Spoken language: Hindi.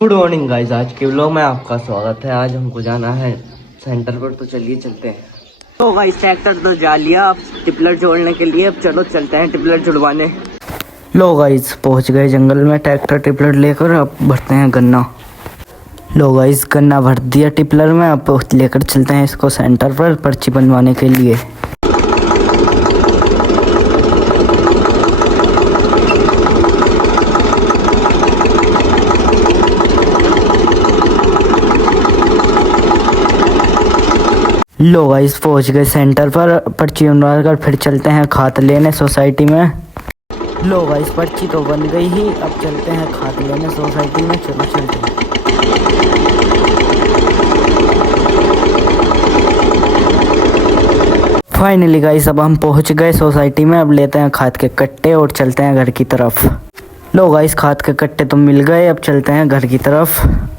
गुड मॉर्निंग गाइस, आज के व्लॉग में आपका स्वागत है। आज हमको जाना है सेंटर पर, तो चलिए चलते हैं। तो गाइस ट्रैक्टर तो जा लिया, अब टिपलर जोड़ने के लिए। अब चलो चलते हैं टिपलर जुड़वाने। लो गाइस पहुंच गए जंगल में ट्रैक्टर टिपलर लेकर। अब भरते हैं गन्ना। लो गाइस गन्ना भर दिया टिपलर में। अब लेकर चलते हैं इसको सेंटर पर पर्ची बनवाने के लिए। लो गाइस पहुंच गए सेंटर पर, पर्ची बनवा कर फिर चलते हैं खाद लेने सोसाइटी में। लो गाइस पर्ची तो बन गई ही, अब चलते हैं खाद लेने सोसाइटी में। चलो चलते हैं। फाइनली गाइस अब हम पहुंच गए सोसाइटी में। अब लेते हैं खाद के कट्टे और चलते हैं घर की तरफ। लो गाइस खाद के कट्टे तो मिल गए, अब चलते हैं घर की तरफ।